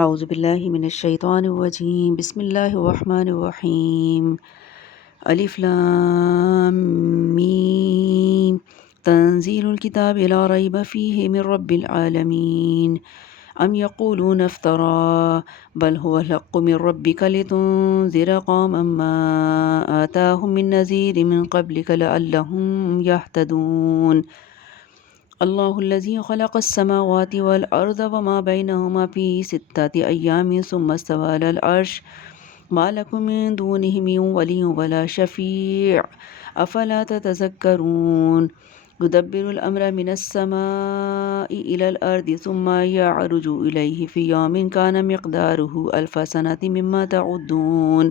اعوذ باللہ من الشیطان الرجیم بسم اللہ الرحمن الرحیم الف لام میم تنزیل الكتاب لا ریب فیہ من رب العالمین ام یقولون افترا بل هو الحق من ربک لتنذر قوما ما آتاهم من نذیر من قبلک لعلهم يهتدون اللہ الذی خلق السماوات والارض وما بینہما فی 6 ایام ثم استوى علی العرش ما لکم من دونہ من ولی ولا شفیع افلا تتذکرون یدبر الامر من السماء الى الارض ثم یعرج الیہ فی یوم کان مقدارہ 1000 سنة مما تعدون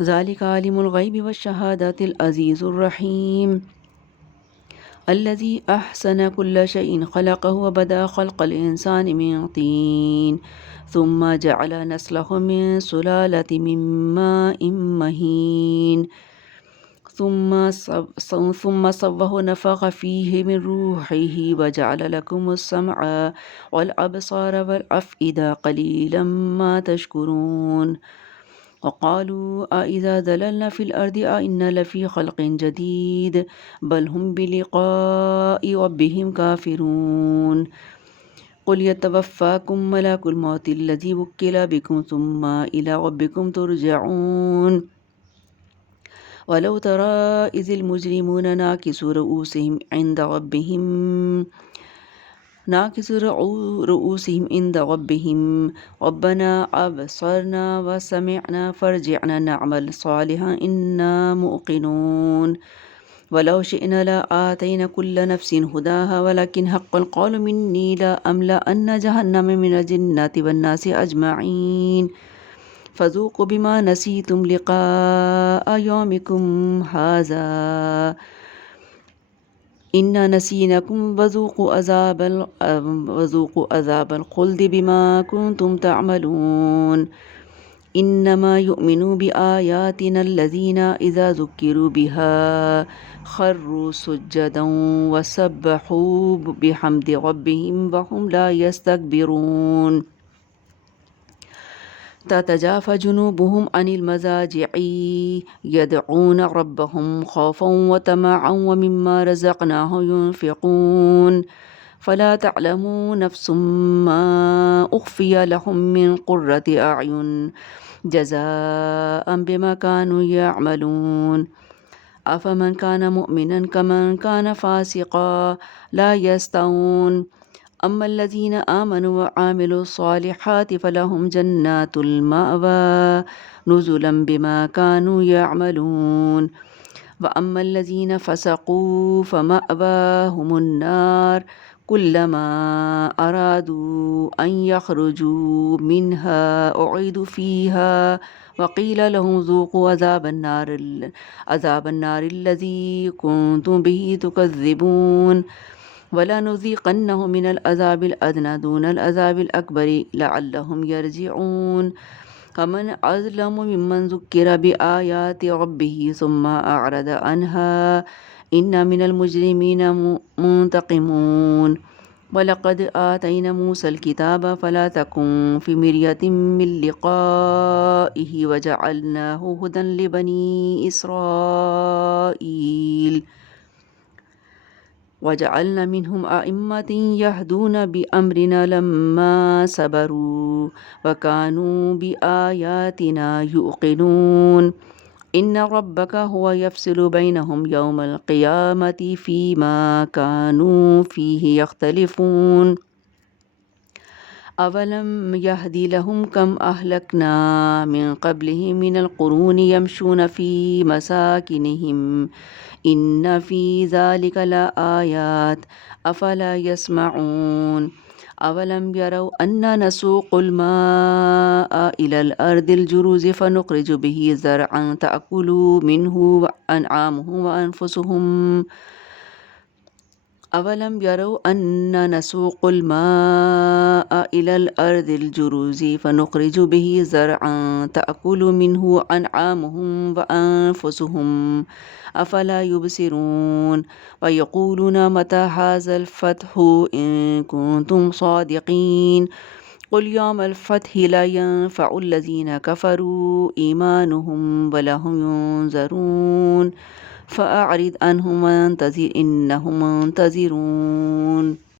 ذلک عالم الغیب والشہادۃ العزیز الرحیم الذي أحسن كل شيء خلقه وبدأ خلق الإنسان من طين ثم جعل نسله من سلالة من ماء مهين ثم صوه نفخ فيه من روحه وجعل لكم السمع والأبصار والأفئدة قليلا ما تشكرون وقالوا أإذا ضللنا في الأرض أإنا لفي خلق جديد بل هم بلقاء ربهم كافرون قل يتوفاكم ملك الموت الذي وكل بكم ثم إلى ربكم ترجعون ولو ترى إذ المجرمون ناكسوا رؤوسهم عند ربهم ربنا أبصرنا وسمعنا فارجعنا نعمل صالحا إنا موقنون ولو شئنا لآتينا كل نفس هداها ولكن حق القول مني لأملأن جهنم من الجنة والناس أجمعين فذوقوا بما نسيتم لقاء يومكم هذا إنا نسيناكم وذوقوا عذاب الخلد بما كنتم تعملون إنما يؤمن بآياتنا الذين إذا ذكروا بها خروا سجدا وسبحوا بحمد ربهم وهم لا يستكبرون تتجافى جنوبهم عن المضاجع يدعون ربهم خوفا وطمعا ومما رزقناهم ينفقون فلا تعلم نفس ما أخفي لهم من قرة أعين جزاء بما كانوا يعملون أفمن كان مؤمنا كمن كان فاسقا لا يستوون أما الذين آمنوا وعملوا الصالحات فلهم جنات المأوى نزلا بما كانوا يعملون وأما الذين فسقوا فمأواهم النار كلما أرادوا أن يخرجوا منها أعيدوا فيها وقيل لهم ذوقوا عذاب النار الذي كنتم به تكذبون ولنذيقنهم من العذاب الأدنى دون العذاب الأكبر لعلهم يرجعون فمن أظلم ممن ذكر بآيات ربه ثم أعرض عنها إنا من المجرمين منتقمون ولقد آتينا موسى الكتاب فلا تكن في مرية من لقائه وجعلناه هدى لبني إسرائيل وجعلنا منهم أئمة يهدون بأمرنا لما صبروا وكانوا بآياتنا يوقنون إن ربك هو يفصل بينهم يوم القيامة فيما كانوا فيه يختلفون أولم يهد لهم كم أهلكنا من قبلهم من القرون يمشون في مساكنهم إن في ذلك لآيات أفلا يسمعون أولم يروا أنا نسوق الماء إلى الأرض الجرز فنخرج به زرعا تأكل منه أنعامهم وأنفسهم أولم يروا أنا نسوق الماء إلى الأرض الجرز فنخرج به زرعا تأكل منه أنعامهم وأنفسهم أفلا يبصرون ويقولون متى هذا الفتح إن كنتم صادقين قل يوم الفتح لا ينفع الذين كفروا إيمانهم ولا هم ينذرون فأعرض عنهم وانتظر إنهم منتظرون.